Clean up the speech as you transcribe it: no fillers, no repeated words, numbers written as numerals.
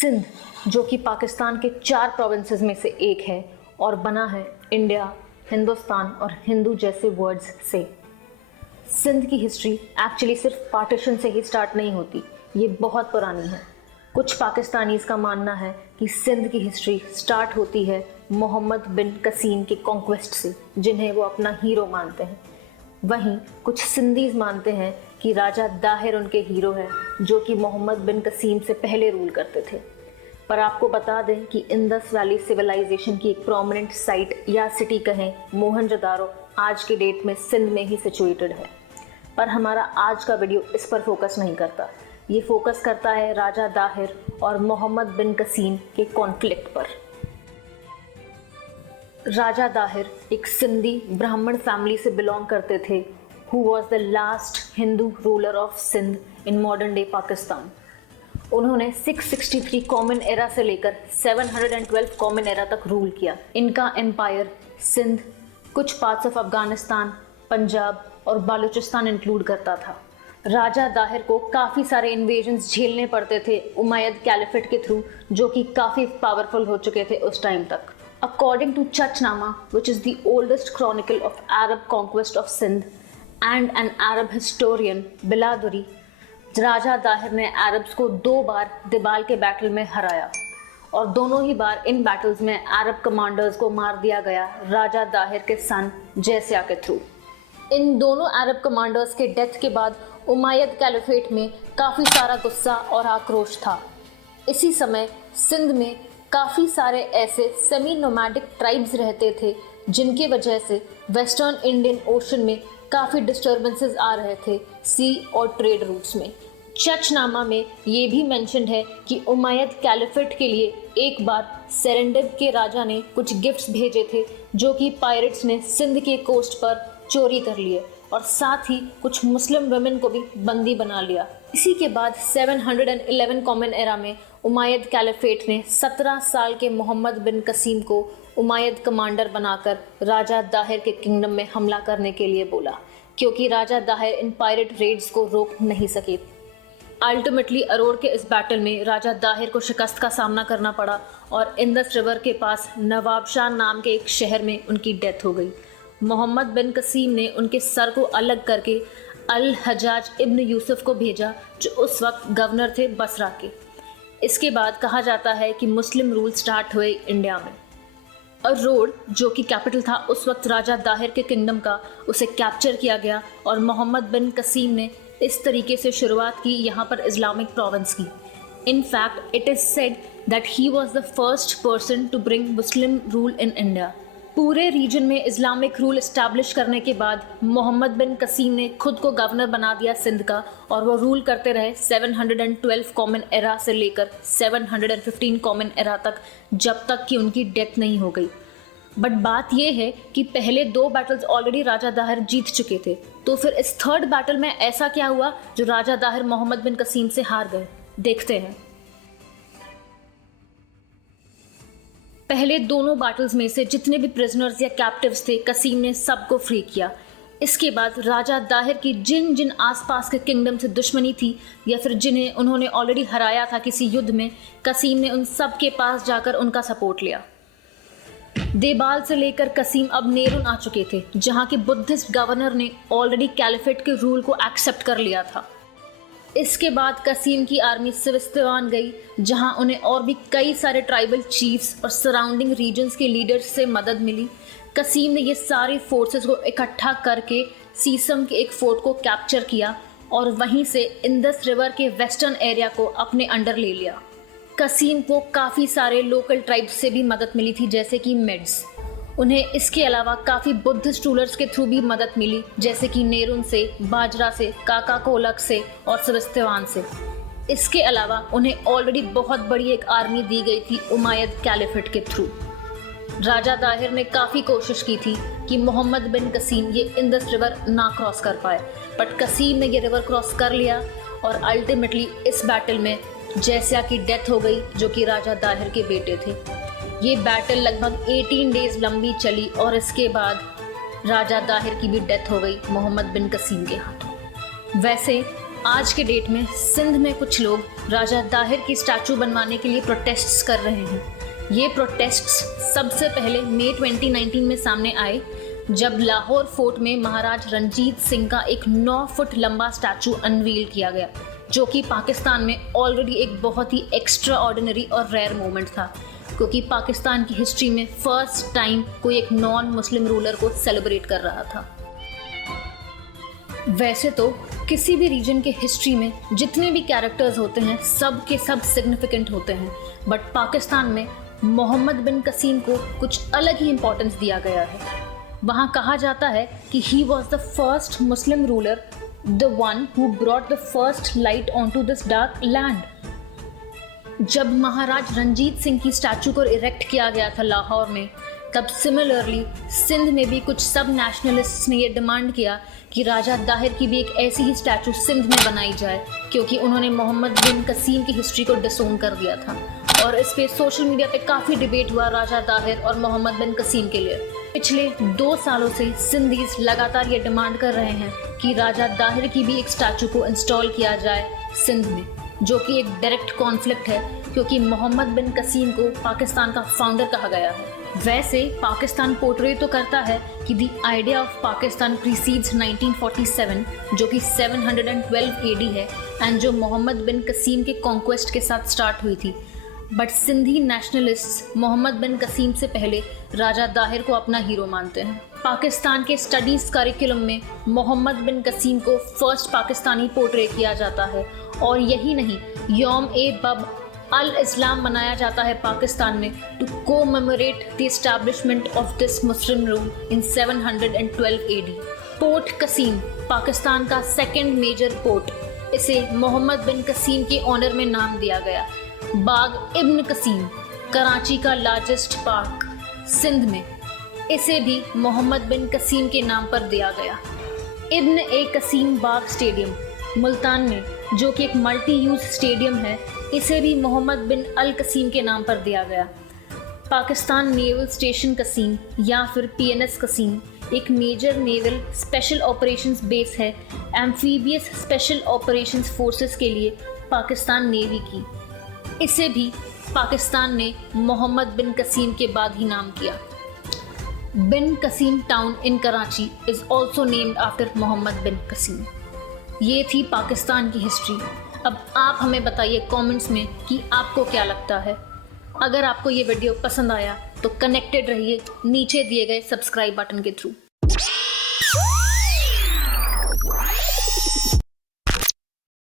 सिंध, जो कि पाकिस्तान के 4 प्रोविंसेस में से एक है और बना है इंडिया, हिंदुस्तान और हिंदू जैसे वर्ड्स से। सिंध की हिस्ट्री एक्चुअली सिर्फ पार्टीशन से ही स्टार्ट नहीं होती, ये बहुत पुरानी है। कुछ पाकिस्तानीज़ का मानना है कि सिंध की हिस्ट्री स्टार्ट होती है मोहम्मद बिन कसीम के कॉन्क्वेस्ट से, जिन्हें वो अपना हीरो मानते हैं। वहीं कुछ सिंधीज़ मानते हैं कि राजा दाहिर उनके हीरो हैं, जो कि मोहम्मद बिन कसीम से पहले रूल करते थे। पर आपको बता दें कि इंडस वैली सिविलाइजेशन की एक प्रोमिनेंट साइट या सिटी कहें मोहनजोदारो आज के डेट में सिंध में ही सिचुएटेड है। पर हमारा आज का वीडियो इस पर फोकस नहीं करता, ये फोकस करता है राजा दाहिर और मोहम्मद बिन कसीम के कॉन्फ्लिक्ट पर। राजा दाहिर एक सिंधी ब्राह्मण फैमिली से बिलोंग करते थे, who was the last Hindu ruler of Sindh in modern day Pakistan. उन्होंने 663 कॉमन एरा से लेकर 712 कॉमन एरा तक रूल किया। इनका एम्पायर सिंध, कुछ पार्ट्स ऑफ अफगानिस्तान, पंजाब और बालूचिस्तान इंक्लूड करता था। राजा दाहिर को काफ़ी सारे इन्वेजन्स झेलने पड़ते थे उमैयद कैलिफेट के थ्रू, जो कि काफ़ी पावरफुल हो चुके थे उस टाइम तक। According to Chachnama, which is the oldest chronicle of Arab conquest of Sindh, and an Arab historian, Biladuri, राजा दाहिर ने अरब्स को 2 बार दिबाल के बैटल में हराया और दोनों ही बार इन बैटल्स में अरब कमांडर्स को मार दिया गया राजा दाहिर के सन जैसिया के थ्रू। इन दोनों अरब कमांडर्स के डेथ के बाद उमैयद कैलिफेट में काफ़ी सारा गुस्सा और आक्रोश था। इसी समय सिंध में काफ़ी सारे ऐसे सेमी नोमैडिक ट्राइब्स रहते थे, जिनकी वजह से वेस्टर्न इंडियन ओशन में काफ़ी डिस्टर्बेंसेस आ रहे थे सी और ट्रेड रूट्स में। चचनामा में ये भी मेंशन्ड है कि उमैयद कैलिफेट के लिए एक बार सेरेंडेब के राजा ने कुछ गिफ्ट्स भेजे थे, जो कि पायरेट्स ने सिंध के कोस्ट पर चोरी कर लिए और साथ ही कुछ मुस्लिम वुमेन को भी बंदी बना लिया। इसी के बाद 711 कॉमन एरा में उमैयद कैलिफेट ने 17 साल के मोहम्मद बिन कसीम को उमैयद कमांडर बनाकर राजा दाहिर के किंगडम में हमला करने के लिए बोला, क्योंकि राजा दाहिर इन पायरेट रेड्स को रोक नहीं सके। अल्टीमेटली अरोड़ के इस बैटल में राजा दाहिर को शिकस्त का सामना करना पड़ा और इंदस रिवर के पास नवाबशाह नाम के एक शहर में उनकी डेथ हो गई। मोहम्मद बिन कसीम ने उनके सर को अलग करके अल हजाज इब्न यूसुफ को भेजा, जो उस वक्त गवर्नर थे बसरा के। इसके बाद कहा जाता है कि मुस्लिम रूल स्टार्ट हुए इंडिया में। अरोड़, जो कि कैपिटल था उस वक्त राजा दाहिर के किंगडम का, उसे कैप्चर किया गया और मोहम्मद बिन कसीम ने इस तरीके से शुरुआत की यहाँ पर इस्लामिक प्रोविंस की। In fact it is said that he was the first person to bring Muslim rule in India. पूरे रीजन में इस्लामिक रूल इस्टेब्लिश करने के बाद मोहम्मद बिन कसीम ने खुद को गवर्नर बना दिया सिंध का, और वो रूल करते रहे 712 कॉमन एरा से लेकर 715 कॉमन एरा तक, जब तक कि उनकी डेथ नहीं हो गई। बट बात यह है कि पहले 2 बैटल्स ऑलरेडी राजा दाहिर जीत चुके थे, तो फिर इस 3rd बैटल में ऐसा क्या हुआ जो राजा दाहिर मोहम्मद बिन कसीम से हार गए? देखते हैं। पहले दोनों बैटल्स में से जितने भी प्रिजनर्स या कैप्टिव्स थे, कसीम ने सबको फ्री किया। इसके बाद राजा दाहिर की जिन जिन आसपास के किंगडम से दुश्मनी थी या फिर जिन्हें उन्होंने ऑलरेडी हराया था किसी युद्ध में, कसीम ने उन सब के पास जाकर उनका सपोर्ट लिया। देबाल से लेकर कसीम अब नेरुन आ चुके थे, जहाँ के बुद्धिस्ट गवर्नर ने ऑलरेडी कैलिफेट के रूल को एक्सेप्ट कर लिया था। इसके बाद कसीम की आर्मी सिविस्तान गई, जहां उन्हें और भी कई सारे ट्राइबल चीफ्स और सराउंडिंग रीजन्स के लीडर्स से मदद मिली। कसीम ने ये सारी फोर्सेस को इकट्ठा करके सीसम के एक फोर्ट को कैप्चर किया और वहीं से इंदस रिवर के वेस्टर्न एरिया को अपने अंडर ले लिया। कसीम को काफ़ी सारे लोकल ट्राइब्स से भी मदद मिली थी, जैसे कि मेड्स। उन्हें इसके अलावा काफ़ी बुद्धिस्ट रूलर्स के थ्रू भी मदद मिली, जैसे कि नेरुन से, बाजरा से, काका कोलक से और सिविस्तान से। इसके अलावा उन्हें ऑलरेडी बहुत बड़ी एक आर्मी दी गई थी उमैयद कैलिफेट के थ्रू। राजा दाहिर ने काफ़ी कोशिश की थी कि मोहम्मद बिन कसीम ये इंदस रिवर ना क्रॉस कर पाए, बट कसीम ने ये रिवर क्रॉस कर लिया और अल्टीमेटली इस बैटल में जैसिया की डेथ हो गई, जो कि राजा दाहिर के बेटे थे। ये बैटल लगभग 18 डेज लंबी चली और इसके बाद राजा दाहिर की भी डेथ हो गई मोहम्मद बिन कसीम के हाथों। वैसे आज के डेट में सिंध में कुछ लोग राजा दाहिर की स्टैचू बनवाने के लिए प्रोटेस्ट्स कर रहे हैं। ये प्रोटेस्ट्स सबसे पहले मई 2019 में सामने आए, जब लाहौर फोर्ट में महाराज रंजीत सिंह का एक 9 फुट लंबा स्टैचू अनवील किया गया, जो कि पाकिस्तान में ऑलरेडी एक बहुत ही एक्स्ट्रा ऑर्डिनरी और रेयर मोमेंट था, क्योंकि पाकिस्तान की हिस्ट्री में फर्स्ट टाइम कोई एक नॉन मुस्लिम रूलर को सेलिब्रेट कर रहा था। वैसे तो किसी भी रीजन के हिस्ट्री में जितने भी कैरेक्टर्स होते हैं सब के सब सिग्निफिकेंट होते हैं, बट पाकिस्तान में मोहम्मद बिन कसीम को कुछ अलग ही इम्पोर्टेंस दिया गया है। वहाँ कहा जाता है कि he was the first Muslim ruler, the one who brought the first light on to this dark land. जब महाराज रंजीत सिंह की स्टैचू को इरेक्ट किया गया था लाहौर में, तब सिमिलरली सिंध में भी कुछ सब नेशनलिस्ट्स ने ये डिमांड किया कि राजा दाहिर की भी एक ऐसी ही स्टैचू सिंध में बनाई जाए, क्योंकि उन्होंने मोहम्मद बिन कसीम की हिस्ट्री को डिसोन कर दिया था। और इस पे सोशल मीडिया पे काफ़ी डिबेट हुआ राजा दाहिर और मोहम्मद बिन कसीम के लिए। पिछले 2 सालों से सिंधीज लगातार ये डिमांड कर रहे हैं कि राजा दाहिर की भी एक स्टैचू को इंस्टॉल किया जाए सिंध में, जो कि एक डायरेक्ट कॉन्फ्लिक्ट है, क्योंकि मोहम्मद बिन कसीम को पाकिस्तान का फाउंडर कहा गया है। वैसे पाकिस्तान पोर्ट्रे तो करता है कि the idea of Pakistan precedes 1947, जो कि 712 AD है, एंड जो मोहम्मद बिन कसीम के कॉन्क्वेस्ट के साथ स्टार्ट हुई थी। बट सिंधी नेशनलिस्ट्स मोहम्मद बिन कसीम से पहले राजा दाहिर को अपना हीरो मानते हैं। पाकिस्तान के स्टडीज करिकुलम में मोहम्मद बिन कसीम को फर्स्ट पाकिस्तानी पोर्ट्रे किया जाता है, और यही नहीं, यौम-ए-बब अल इस्लाम मनाया जाता है पाकिस्तान में to commemorate the establishment of this Muslim rule in 712 AD। Port Qasim Pakistan का सेकंड मेजर पोर्ट, इसे मोहम्मद बिन कसीम के ऑनर में नाम दिया गया। बाग इब्न कसीम कराची का लार्जेस्ट पार्क सिंध में, इसे भी मोहम्मद बिन कसीम के नाम पर दिया गया। इब्न ए कसीम बाग स्टेडियम मुल्तान में, जो कि एक मल्टी यूज स्टेडियम है, इसे भी मोहम्मद बिन अल कसीम के नाम पर दिया गया। पाकिस्तान नेवल स्टेशन कसीम या फिर PNS कसीम एक major naval special operations base है एम्फीबियस स्पेशल ऑपरेशंस फोर्सेस के लिए पाकिस्तान नेवी की। इसे भी पाकिस्तान ने मोहम्मद बिन कसीम के बाद ही नाम किया। Bin Qasim town in Karachi is also named after Mohammad bin Qasim. ये थी पाकिस्तान की हिस्ट्री। अब आप हमें बताइए कमेंट्स में कि आपको क्या लगता है। अगर आपको ये वीडियो पसंद आया तो कनेक्टेड रहिए नीचे दिए गए सब्सक्राइब बटन के थ्रू।